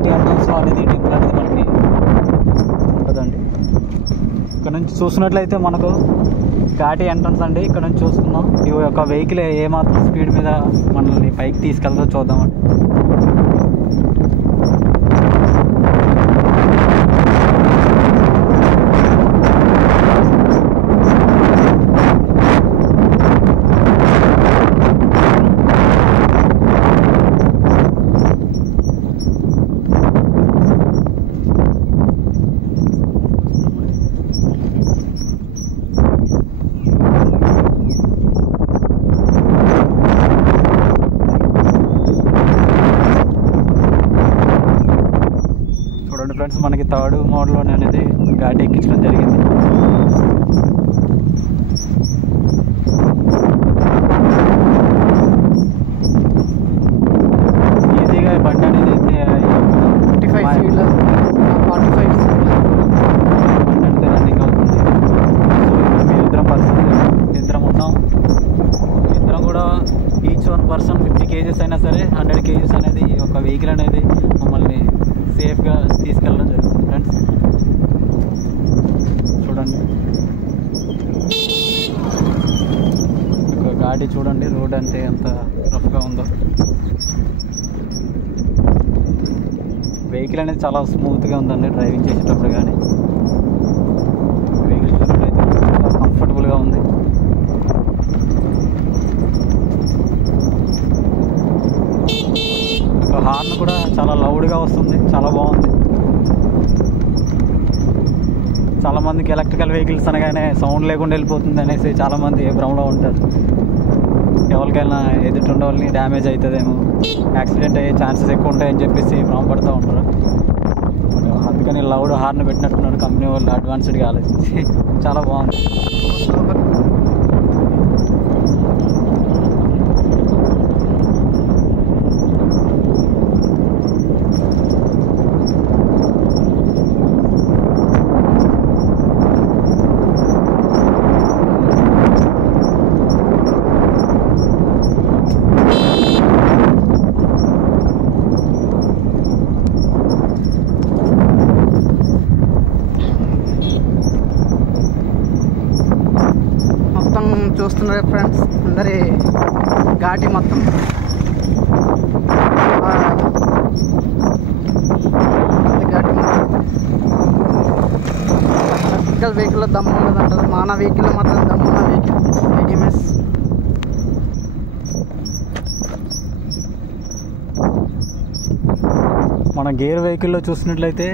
ఘాటి ఎంట్రన్స్లో అనేది టెంపుల్ అనేది మనకి ఉంటుందండి. ఇక్కడ నుంచి చూసినట్లయితే మనకు ఘాటి ఎంట్రన్స్ అండి. ఇక్కడ నుంచి చూసుకుందాం ఈ యొక్క వెహికల్ ఏమాత్రం స్పీడ్ మీద మనల్ని పైకి తీసుకెళ్తా చూద్దామండి. ఫ్రెండ్స్ మనకి థర్డ్ మోడ్లోనే అనేది ఘాటి ఎక్కించడం జరిగింది. ఈజీగా బండి అనేది 45 బండి అనేది రన్నింగ్ అవుతుంది. మేము ఇద్దరం ఉన్నాం. ఇద్దరం కూడా ఈచ్ 1 పర్సన్ 50 kgs అయినా సరే 100 kgs అనేది ఒక వెహికల్ అనేది మమ్మల్ని సేఫ్గా తీసుకెళ్ళడం జరుగుతుంది. ఫ్రెండ్స్ చూడండి ఒక గాడి చూడండి, రోడ్ అంటే ఎంత రఫ్గా ఉందో. వెహికల్ అనేది చాలా స్మూత్గా ఉందండి డ్రైవింగ్ చేసేటప్పుడు, కానీ వెహికల్ చూసినట్లయితే చాలా కంఫర్టబుల్గా ఉంది. హార్న్ కూడా చాలా లౌడ్గా వస్తుంది, చాలా బాగుంది. చాలామందికి ఎలక్ట్రికల్ వెహికల్స్ అనగానే సౌండ్ లేకుండా వెళ్ళిపోతుంది అనేసి చాలామంది భ్రమలో ఉంటారు. ఎవరికైనా ఎదుటి వాళ్ళని డ్యామేజ్ అవుతుందేమో, యాక్సిడెంట్ అయ్యే ఛాన్సెస్ ఎక్కువ ఉంటాయని చెప్పేసి భ్రమపడుతూ ఉంటారు. అందుకని లౌడ్ హార్న్ పెట్టినట్టున్నారు కంపెనీ వాళ్ళు, అడ్వాన్స్డ్గా ఆలోచించి. చాలా బాగుంది. చూస్తున్నారు ఫ్రెండ్స్, అందరి ఘాటి మొత్తం ఎలక్ట్రికల్ వెహికల్లో దమ్ము ఉండదు అంటారు, మన వెహికల్లో మాత్రం దమ్మున్న వెహికల్ ఐడిఎంఎస్. మన గేర్ వెహికల్లో చూసినట్లయితే,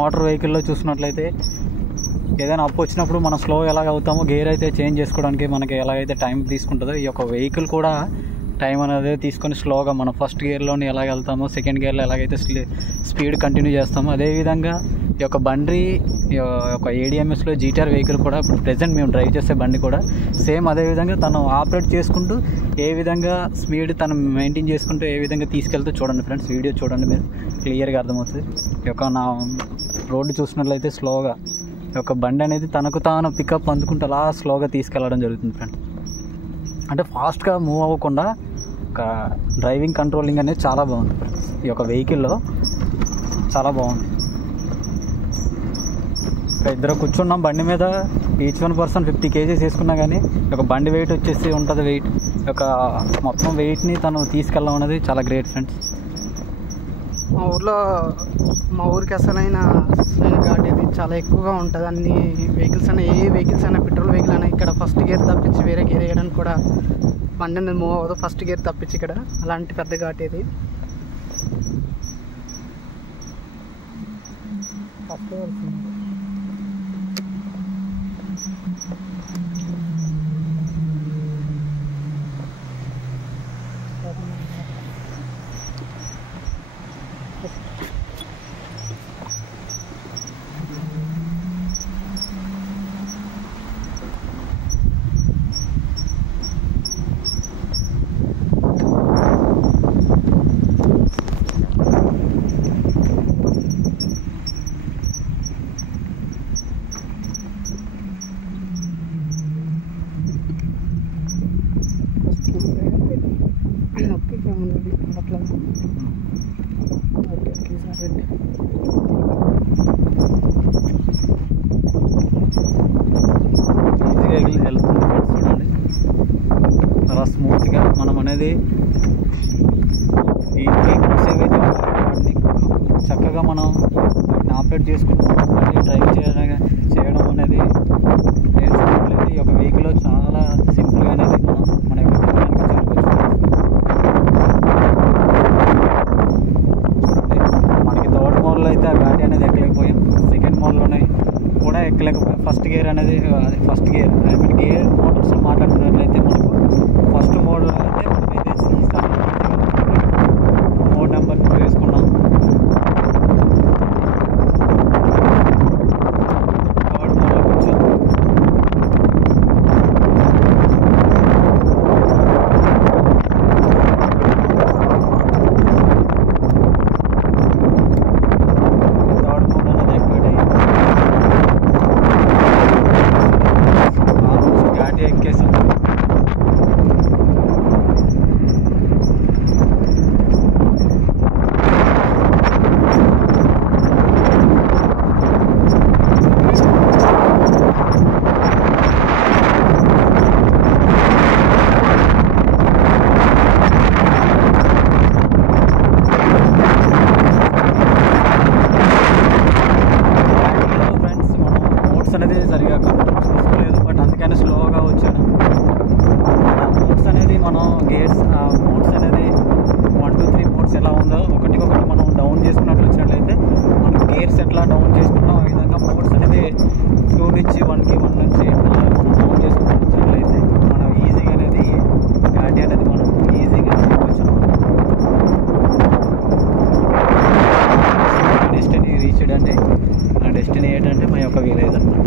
మోటార్ వెహికల్లో చూసినట్లయితే ఏదైనా అప్పు వచ్చినప్పుడు మనం స్లో ఎలాగ అవుతామో గేర్ అయితే చేంజ్ చేసుకోవడానికి మనకి ఎలాగైతే టైం తీసుకుంటుందో, ఈ యొక్క వెహికల్ కూడా టైం అనేది తీసుకొని స్లోగా మనం ఫస్ట్ గేర్లోని ఎలాగ వెళ్తామో సెకండ్ గేర్లో ఎలాగైతే స్పీడ్ కంటిన్యూ చేస్తామో అదేవిధంగా ఈ యొక్క బండి ఈ యొక్క ఏడిఎంఎస్లో జీటీఆర్ వెహికల్ కూడా ఇప్పుడు ప్రెజెంట్ మేము డ్రైవ్ చేసే బండి కూడా సేమ్ అదేవిధంగా తను ఆపరేట్ చేసుకుంటూ ఏ విధంగా స్పీడ్ తను మెయింటైన్ చేసుకుంటూ ఏ విధంగా తీసుకెళ్తూ చూడండి ఫ్రెండ్స్. వీడియో చూడండి, మీరు క్లియర్గా అర్థమవుతుంది. ఈ యొక్క నా రోడ్డు చూసినట్లయితే స్లోగా ఒక బండి అనేది తనకు తాను పికప్ అందుకుంటూ అలా స్లోగా తీసుకెళ్ళడం జరుగుతుంది ఫ్రెండ్స్. అంటే ఫాస్ట్గా మూవ్ అవ్వకుండా ఒక డ్రైవింగ్ కంట్రోలింగ్ అనేది చాలా బాగుంది ఫ్రెండ్స్. ఈ యొక్క వెహికల్లో చాలా బాగుంది. ఇద్దరు కూర్చున్నాం బండి మీద, ఈచ్ 1 పర్సన్ 50 kgs వేసుకున్నా కానీ ఒక బండి వెయిట్ వచ్చేసి ఉంటుంది. వెయిట్ ఒక మొత్తం వెయిట్ని తను తీసుకెళ్ళడం అనేది చాలా గ్రేట్ ఫ్రెండ్స్. మా ఊరికి అసలైన ఘాట్ ఇది చాలా ఎక్కువగా ఉంటుంది. అన్ని వెహికల్స్ అయినా, ఏ వెహికల్స్ అయినా, పెట్రోల్ వెహికల్ అయినా ఇక్కడ ఫస్ట్ గేర్ తప్పించి వేరే గేర్ వేయడానికి కూడా బండి అనేది మూవ్ అవ్వదు, ఫస్ట్ గేర్ తప్పించి ఇక్కడ. అలాంటి పెద్ద ఘాట్ ఇది. ఫస్ట్ ఓకే, ఈజీగా వెళ్తుంది ఫ్రెండ్స్, చూడండి చాలా స్మూత్గా మనం అనేది ఈ వెహికల్స్ ఏవైతే వాటిని చక్కగా మనం వాటిని ఆపరేట్ చేసుకుంటూ వాటిని డ్రైవ్ చేయడం అనేది నేర్చుకోవట్లేదు. ఈ యొక్క వెహికల్ చాలా సింపుల్గా అనేది మన యొక్క గమ్యానికి చేరుకోవచ్చు. మనకి థర్డ్ మోడ్లో అయితే ఆ గాడి అనేది ఎక్కలేకపోయాం, సెకండ్ మోడ్లోనే కూడా ఎక్కలేకపోయాం. ఫస్ట్ గేర్ అనేది ఫస్ట్ గేర్ గేర్ మోటార్స్ మాట్లాడుకున్నట్లయితే మనకు ఫస్ట్ మోడ్లో అయితే మనమైతే మోడ్ నెంబర్ 2 వేసుకున్నాం. థర్డ్ మోడ్లో వచ్చాం. థర్డ్ మోడ్ అనేది యాక్టివేట్ అయ్యింది. ఆల్మోస్ట్ గాడి ఎక్కేసాం. అనేది సరిగా కంట్రోల్ చేసుకోలేదు, బట్ అందుకని స్లోగా వచ్చాను. మోడ్స్ అనేది మనం గేర్స్ మోడ్స్ అనేది 1 2 3 మోడ్స్ ఎలా ఉందో ఒకటికొకటి మనం డౌన్ చేసుకున్నట్లు వచ్చినట్లయితే మనం గేర్స్ ఎట్లా డౌన్ చేసుకున్నాం ఆ విధంగా మోడ్స్ అనేది 2 నుంచి 1కి 1 నుంచి మనం డౌన్ చేసుకున్నట్లు వచ్చినట్లయితే మనం ఈజీగా అనేది గాడి అనేది మనం ఈజీగా వచ్చాం. డెస్టినీ రీచ్డ్ అంటే ఆ డెస్టినీ ఏంటంటే మా యొక్క విలేజ్ అన్నమాట.